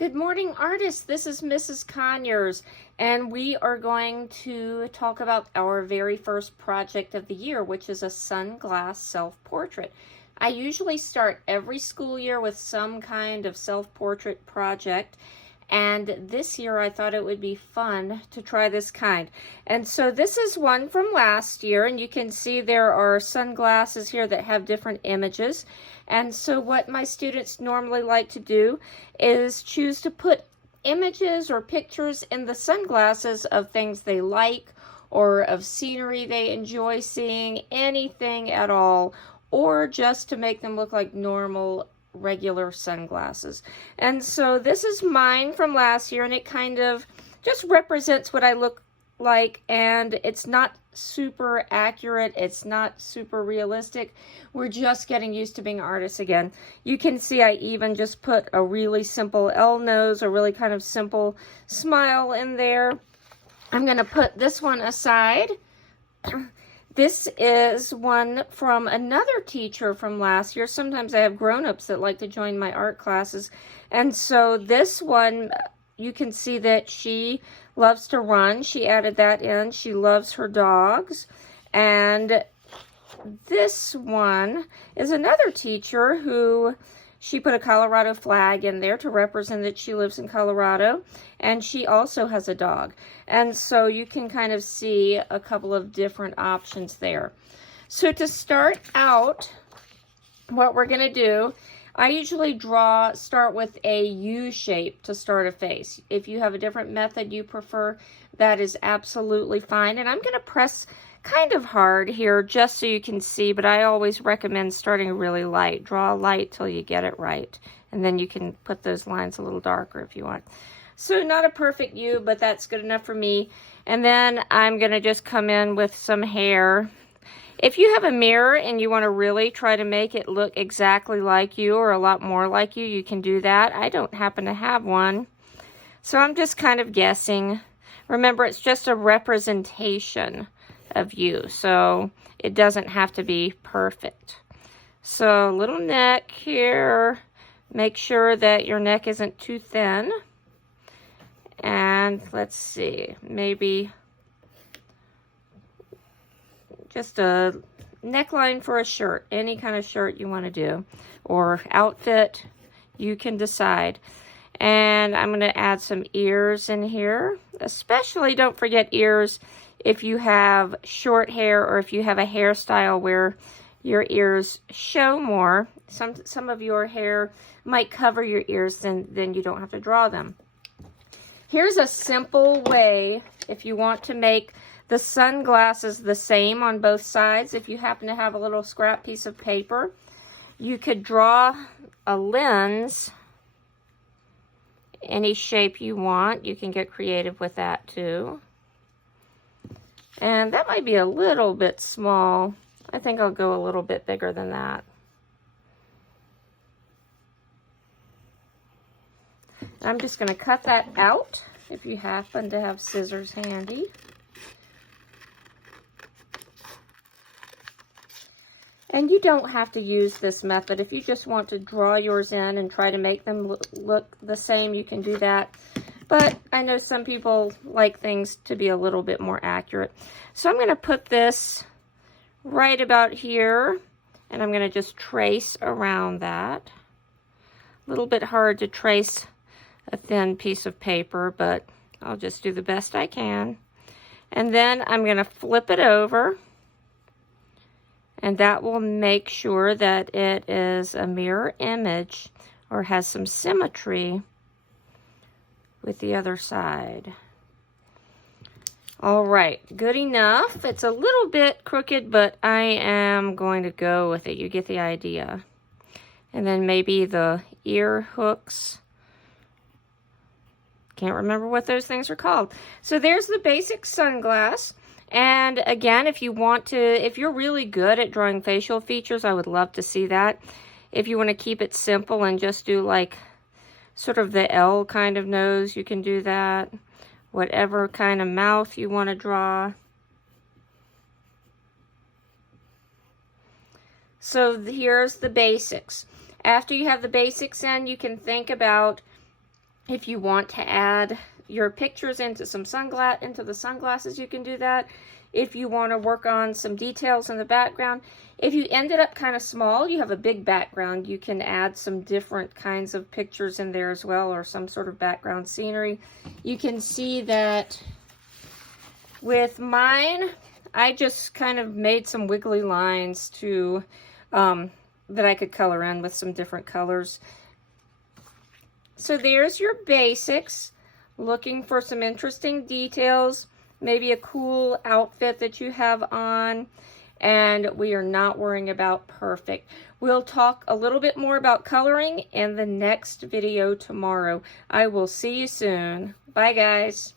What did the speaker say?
Good morning, artists. This is Mrs. Conyers, and we are going to talk about our very first project of the year, which is a sunglass self-portrait. I usually start every school year with some kind of self-portrait project, and this year I thought it would be fun to try this kind. And so this is one from last year, and you can see there are sunglasses here that have different images. And so what my students normally like to do is choose to put images or pictures in the sunglasses of things they like or of scenery they enjoy seeing, anything at all, or just to make them look like normal regular sunglasses. And so this is mine from last year, and it kind of just represents what I look like, and it's not super accurate, it's not super realistic. We're just getting used to being artists again. You can see I even just put a really simple L nose, a really kind of simple smile in there. I'm going to put this one aside. This is one from another teacher from last year. Sometimes I have grown-ups that like to join my art classes. And so this one, you can see that she loves to run. She added that in. She loves her dogs. And this one is another teacher who she put a Colorado flag in there to represent that she lives in Colorado, and she also has a dog. And so you can kind of see a couple of different options there. So to start out, what we're going to do, I usually start with a U shape to start a face. If you have a different method you prefer, that is absolutely fine. And I'm going to press kind of hard here just so you can see, but I always recommend starting really light. Draw light till you get it right, and then you can put those lines a little darker if you want. So not a perfect U, but that's good enough for me. And then I'm going to just come in with some hair. If you have a mirror and you want to really try to make it look exactly like you or a lot more like you, you can do that. I don't happen to have one, so I'm just kind of guessing. Remember, it's just a representation of you, so it doesn't have to be perfect. So little neck here. Make sure that your neck isn't too thin. And let's see, maybe just a neckline for a shirt, any kind of shirt you want to do, or outfit, you can decide. And I'm going to add some ears in here. Especially don't forget ears if you have short hair or if you have a hairstyle where your ears show more. Some of your hair might cover your ears, then you don't have to draw them. Here's a simple way if you want to make the sunglasses the same on both sides. If you happen to have a little scrap piece of paper, you could draw a lens any shape you want. You can get creative with that too. And that might be a little bit small. I think I'll go a little bit bigger than that. I'm just going to cut that out if you happen to have scissors handy. And you don't have to use this method. If you just want to draw yours in and try to make them look the same, you can do that. But I know some people like things to be a little bit more accurate. So I'm going to put this right about here, and I'm going to just trace around that. A little bit hard to trace a thin piece of paper, but I'll just do the best I can. And then I'm going to flip it over, and that will make sure that it is a mirror image or has some symmetry with the other side. All right, good enough. It's a little bit crooked, but I am going to go with it. You get the idea. And then maybe the ear hooks. Can't remember what those things are called. So there's the basic sunglass. And again, if you want to, if you're really good at drawing facial features, I would love to see that. If you want to keep it simple and just do like sort of the L kind of nose, you can do that. Whatever kind of mouth you want to draw. So here's the basics. After you have the basics in, you can think about If you want to add your pictures into the sunglasses, you can do that. If you want to work on some details in the background, if you ended up kind of small, you have a big background, you can add some different kinds of pictures in there as well, or some sort of background scenery. You can see that with mine, I just kind of made some wiggly lines to that I could color in with some different colors. So there's your basics. Looking for some interesting details, maybe a cool outfit that you have on, and we are not worrying about perfect. We'll talk a little bit more about coloring in the next video tomorrow. I will see you soon. Bye, guys.